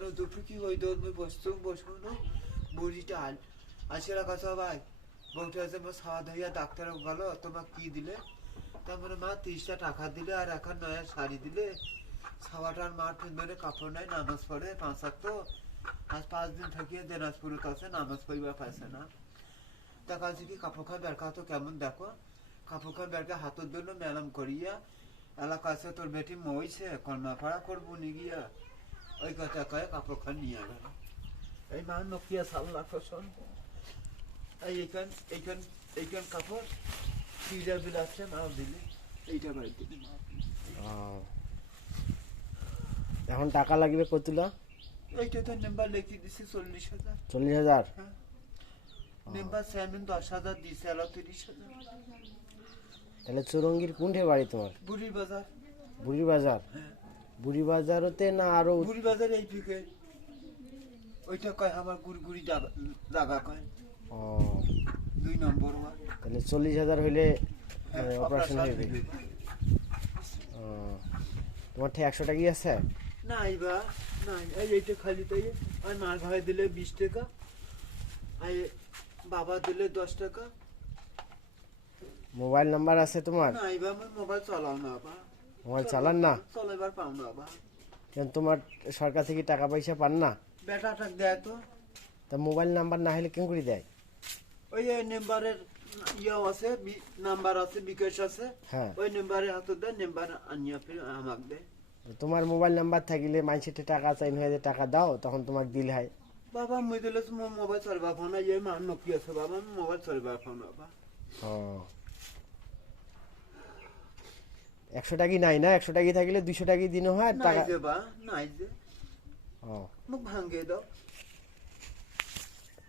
মানে দুটো কি ওই দৌড় বসবো না বুড়িটা আসিরা কথা ভাই বলতে আছে খাওয়া ধুইয়া ডাক্তার গেল তোমার কি দিলে তার মানে মা 30টা টাকা দিলে আর এখন নয়া শাড়ি দিলে খাওয়াটার মা ধরে কাপড় নাই নামাজ পড়ে 5 ওয়াক্ত আজ 5 দিন থাকিয়ে দিনাজপুরের কাছে নামাজ পড়িবা পাইছে না তা কাছে কি কাপড় খায় বেরকা তো কেমন দেখো কাপড় খায় বেরকা হাতের জন্য ম্যাডাম করিয়া এলাকা আছে তোর বেটি মইছে কর্মাপাড়া করবো নি গিয়া ওই কথা কয়ে কাপড় খান নিয়ে গেল এই মা নকিয়া সাল্লা ফসল এইখান এইখান এইখান কাপড় কিরা বিল আছে নাও দিলে এইটা বাড়িতে এখন টাকা লাগবে কতলা এইটা তো নাম্বার লিখে দিছি 40,000 40,000 হ্যাঁ নাম্বার সেমিন 10,000 দিছে আলো 30,000 তাহলে চুরঙ্গির কোনঠে বাড়ি তোমার বুড়ির বাজার বুড়ি বাজার হ্যাঁ বুড়ি বাজারতে না আরো বুড়ি বাজার এই দিকে ওইটা কয় আমার গুড়গুড়ি জায়গা কয় ও 2 নম্বর ওয়া তাহলে 40,000 হইলে অপারেশন অপারেশন হবে ও তোমার ঠিক 100 টাকাই আছে নাই বা নাই এইটা খালি তাই আর মা ভাই দিলে 20 টাকা আর বাবা দিলে 10 টাকা মোবাইল নাম্বার আছে তোমার নাই বা আমি মোবাইল চালাও না বা মোবাইল চালান না চালাইবার পাও না বা কেন তোমার সরকার থেকে টাকা পয়সা পান না বেটা টাক দেয় তো তা মোবাইল নাম্বার না হলে কেন করে দেয় ওই নাম্বারের ইয়াও আছে নাম্বার আছে বিকাশ আছে হ্যাঁ ওই নাম্বারে হাতে দেয় নাম্বার আনিয়া ফির আমাকে দেয় তোমার মোবাইল নাম্বার থাকিলে মানুষের টাকা চাইন হয়ে যে টাকা দাও তখন তোমাকে দিল হয় বাবা মুই দিলে মোবাইল চলবা ফোন এই মা নকি আছে বাবা মোবাইল চলবা ফোন বাবা ও 100 টাকা নাই না 100 টাকা থাকিলে 200 টাকা দিন হয় নাই টাকা যে বা নাই যে ও মুখ ভাঙ্গে দাও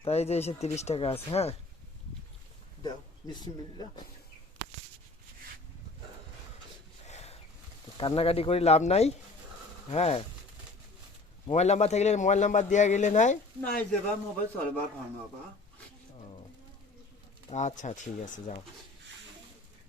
তাই যে এসে 30 টাকা আছে হ্যাঁ দাও বিসমিল্লাহ কান্নাকাটি করে লাভ নাই হ্যাঁ মোবাইল নাম্বার থাকলে মোবাইল নাম্বার দেওয়া গেলে নাই নাই যে বা মোবাইল চলবা ফোন বাবা আচ্ছা ঠিক আছে যাও